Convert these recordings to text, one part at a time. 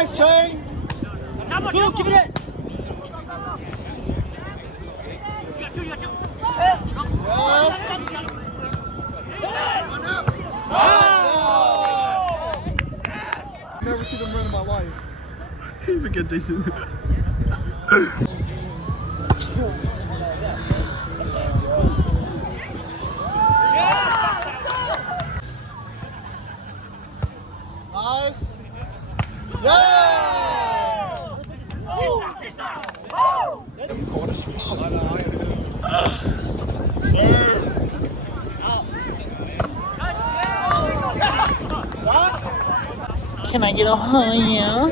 Nice train. Go, give me that. Never seen them run in my life. Even get Jason. Nice. Yeah! What is Can I get a high? Yeah.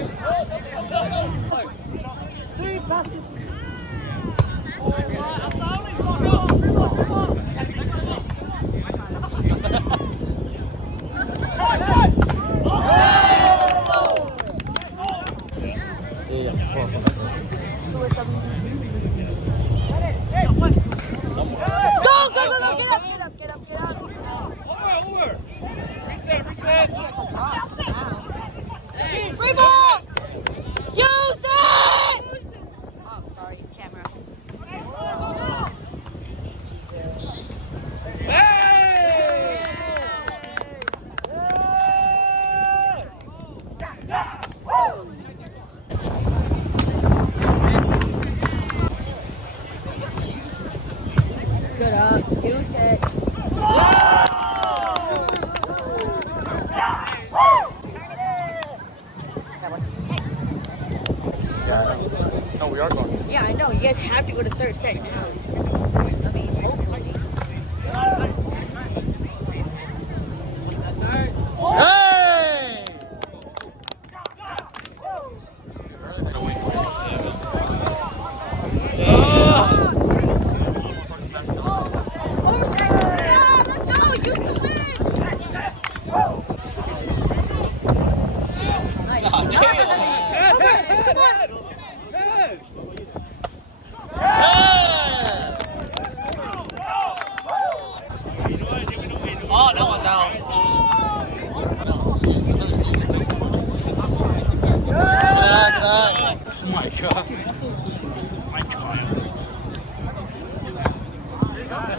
Free ball! Use it! Oh, sorry, camera. Good up, use it. No, we are going. Yeah, I know. You guys have to go to third set now. I mean, hopefully. Hey! Yeah, let's go. You can win. Nice. Come on. Oh, that one's out. Oh my god.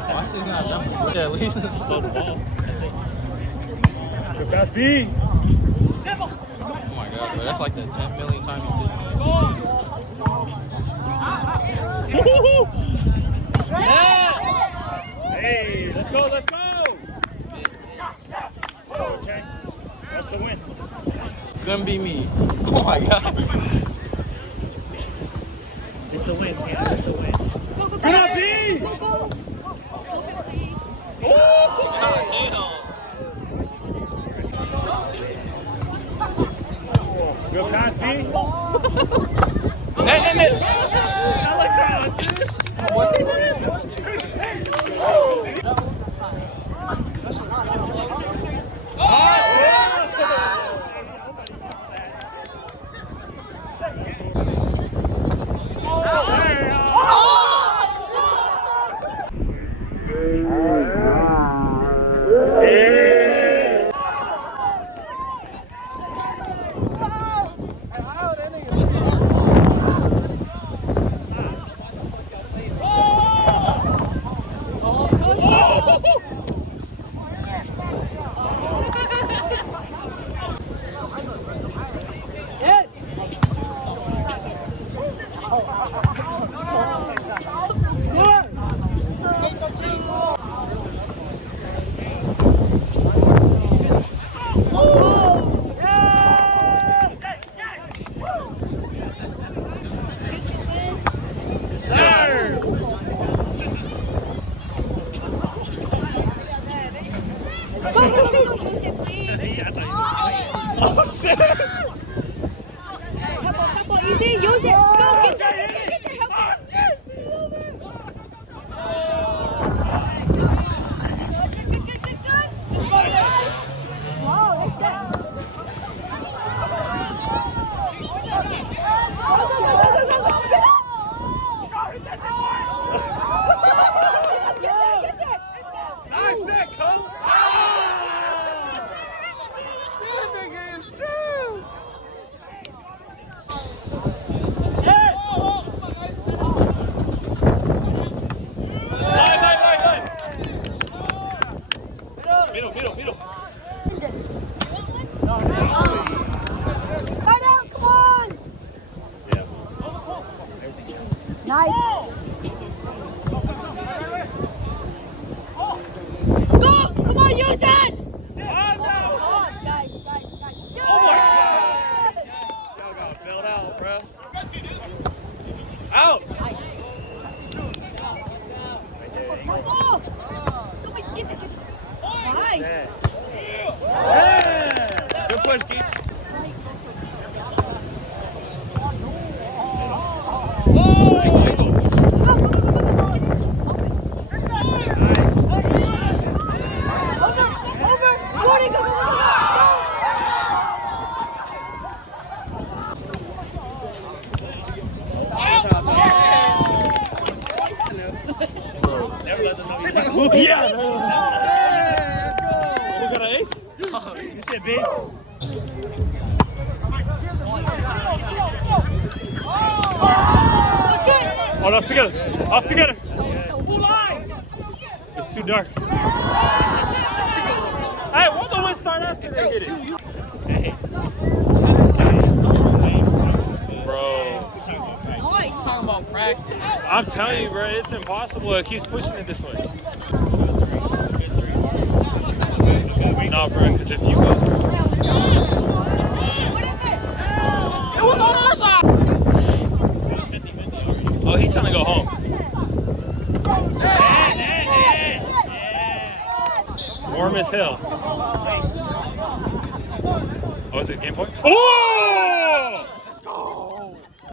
Why is he not jumping? Yeah, at least it's slow the ball. Good pass, B. Oh my god, bro, that's like the 10 million times Hey, let's go, let's go. Oh, okay. That's the win. Gonna be me. Oh my god. It's the win, yeah, it's the win. Come on, B! Good pass, B. Net. I like that. Nice. Good push, Keith. Yeah. We got an ace? You said big. Oh, that's together. That's together. It's too dark. Hey, why don't we start after they hit it? Hey. Bro. He's talking about practice. I'm telling you, bro, it's impossible. It keeps pushing it this way. No, bro, because if you go... It was on our side. Oh, he's trying to go home. Warm as hell. Oh, is it game point? Oh!